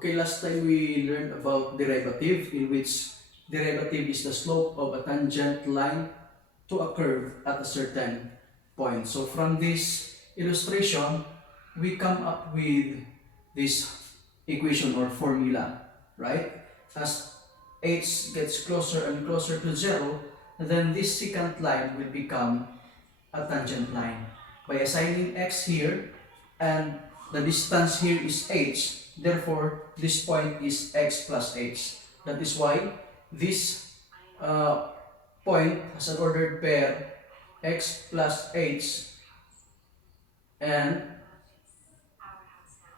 Okay, last time we learned about derivative, in which derivative is the slope of a tangent line to a curve at a certain point. So from this illustration, we come up with this equation or formula, right? As h gets closer and closer to 0, then this secant line will become a tangent line. By assigning x here, and the distance here is h, therefore this point is x plus h. That is why this point has an ordered pair x plus h and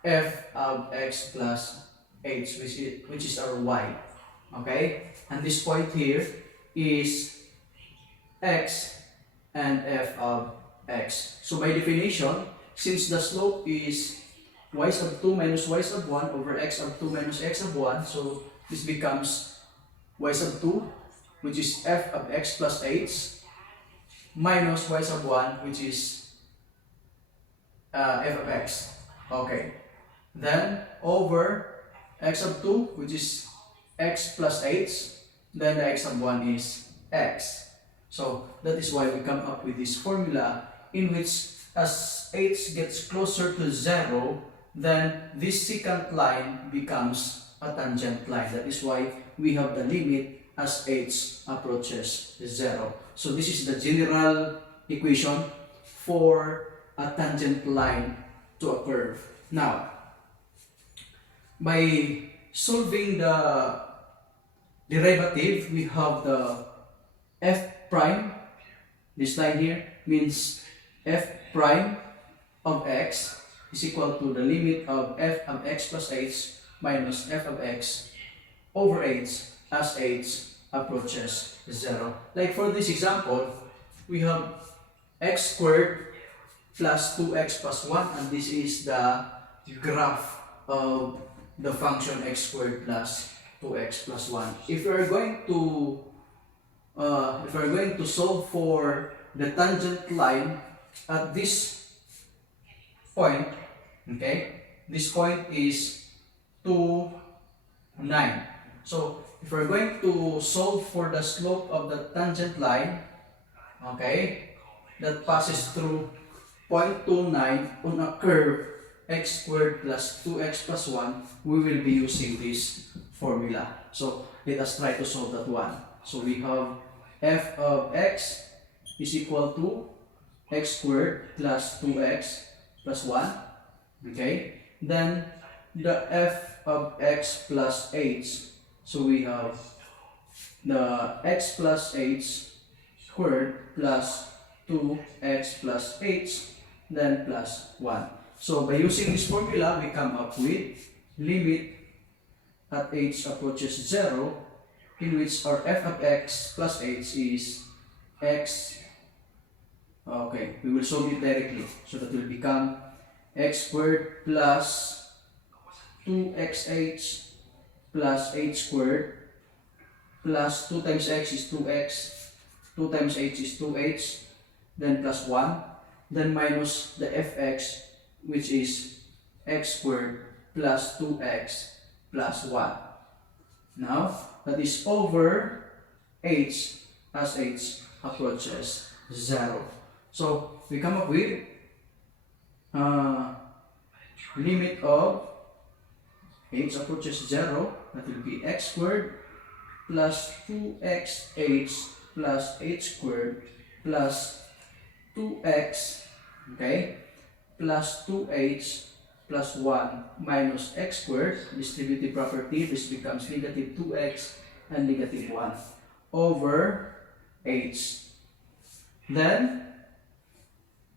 f of x plus h, which is our y. Okay? And this point here is x and f of x. So by definition, since the slope is y sub 2 minus y sub 1 over x sub 2 minus x sub 1, so this becomes y sub 2, which is f of x plus h, minus y sub 1, which is f of x. Okay. Then over x sub 2, which is x plus h, then the x sub 1 is x. So that is why we come up with this formula in which as h gets closer to 0, then this secant line becomes a tangent line. That is why we have the limit as h approaches 0. So this is the general equation for a tangent line to a curve. Now, by solving the derivative, we have the f prime. This line here means f prime of x is equal to the limit of f of x plus h minus f of x over h as h approaches 0. Like for this example, we have x squared plus 2x plus 1, and this is the graph of the function x squared plus 2x plus 1. If we are going to solve for the tangent line at this point, okay, this point is 2, 9. So if we're going to solve for the slope of the tangent line, okay, that passes through 0.29 on a curve x squared plus 2x plus 1, we will be using this formula. So let us try to solve that one. So we have f of x is equal to x squared plus 2x plus 1. Okay. Then the f of x plus h. So we have the x plus h squared plus 2x plus h, then plus 1. So by using this formula, we come up with limit at h approaches 0, in which our f of x plus h is x. Okay, we will solve it directly. So that will become x squared plus 2xh plus h squared plus 2 times x is 2x, 2 times h is 2h, then plus 1, then minus the fx, which is x squared plus 2x plus 1. Now, that is over h as h approaches 0. So, we come up with limit of h approaches 0, that will be x squared plus 2xh plus h squared plus 2x, okay, plus 2h plus 1 minus x squared, distributive property, this becomes negative 2x and negative 1 over h. Then,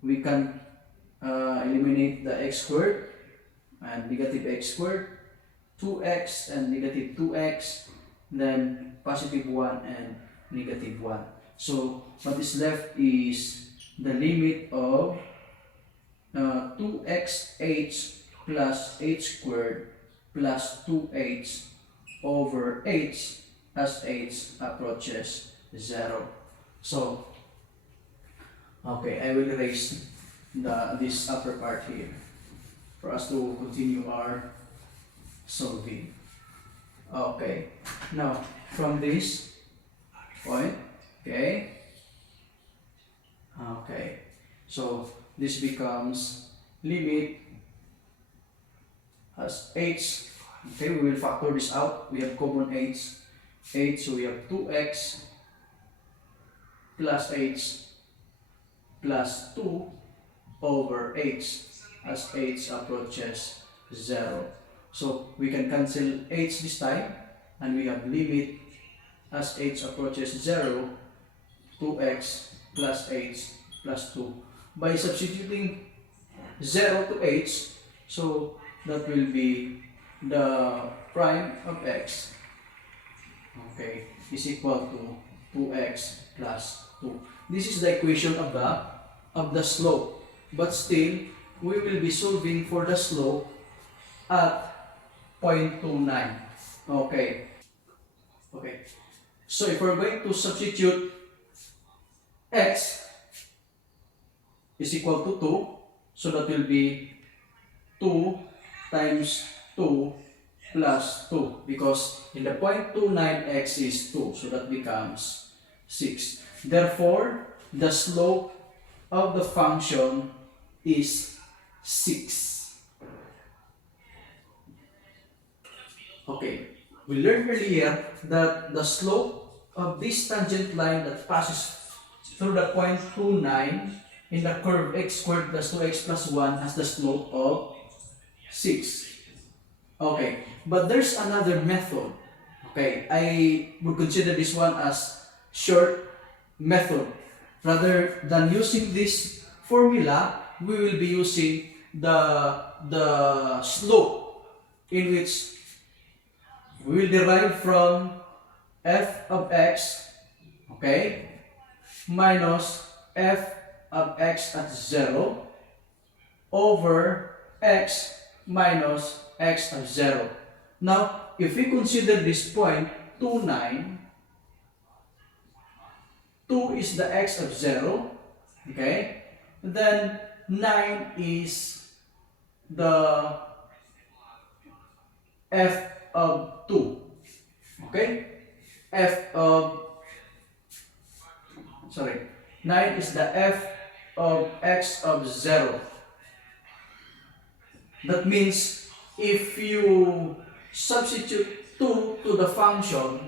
we can eliminate the x squared and negative x squared, 2x and negative 2x, then positive 1 and negative 1. So, what is left is the limit of 2xh plus h squared plus 2h over h as h approaches 0. So, okay, I will erase this upper part here for us to continue our solving. Okay, now from this point, okay, so this becomes limit as h. Okay, we will factor this out. We have common h, so we have 2x plus h plus 2 over h as h approaches 0. So we can cancel h this time, and we have limit as h approaches 0, 2x plus h plus 2. By substituting 0 to h, so that will be the prime of x, okay, is equal to 2x plus 2. This is the equation of the slope, but still we will be solving for the slope at 0.29. Okay. So if we're going to substitute x is equal to 2, so that will be 2 times 2 plus 2, because in the 0.29 x is 2, so that becomes 6. Therefore, the slope of the function is 6. Okay, we learned earlier that the slope of this tangent line that passes through the point 29 in the curve x squared plus 2x plus 1 has the slope of 6. Okay, but there's another method. Okay, I would consider this one as short method. Rather than using this formula, we will be using the slope, in which we will derive from f of x, okay, minus f of x at 0 over x minus x of 0. Now, if we consider this point 29, 2 is the x of 0, okay, then 9 is the f of 2, okay, 9 is the f of x of 0. That means if you substitute 2 to the function,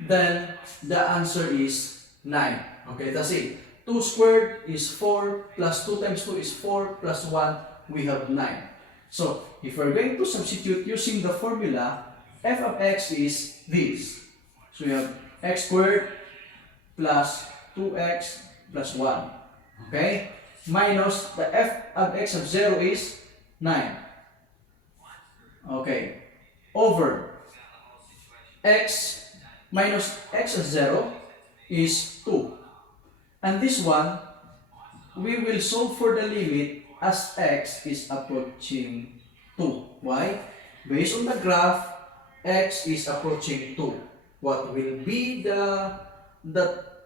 then the answer is 9. Okay, that's it. 2 squared is 4 plus 2 times 2 is 4 plus 1, we have 9. So, if we're going to substitute using the formula, f of x is this. So, we have x squared plus 2x plus 1. Okay? Minus the f of x of 0 is 9. Okay. Over x minus x of 0 is 2. And this one, we will solve for the limit as x is approaching 2. Why? Based on the graph, x is approaching 2. What will be the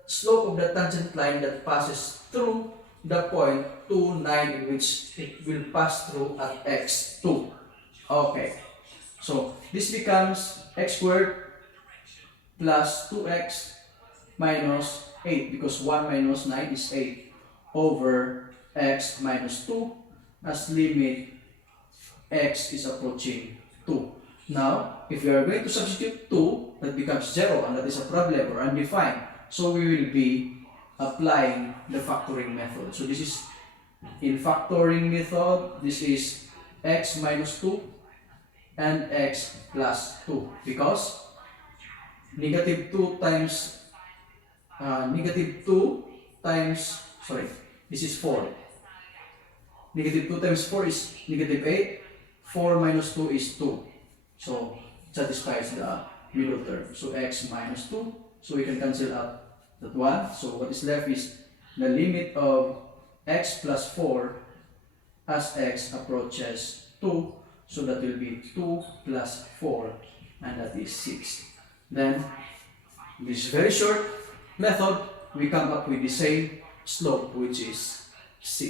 slope of the tangent line that passes through the point 2, 9, in which it will pass through at x2? Okay. So, this becomes x squared plus 2x minus 8, because 1 minus 9 is 8, over x minus 2 as limit x is approaching 2. Now, if we are going to substitute 2, that becomes 0, and that is a problem or undefined. So, we will be applying the factoring method. So, this is in factoring method, this is x minus 2 and x plus 2, because negative 2 times this is 4. Negative 2 times 4 is negative 8. 4 minus 2 is 2. So, satisfies the middle term. So, x minus 2. So, we can cancel out that 1. So, what is left is the limit of x plus 4 as x approaches 2. So, that will be 2 plus 4, and that is 6. Then, this very short method, we come up with the same slope, which is 6.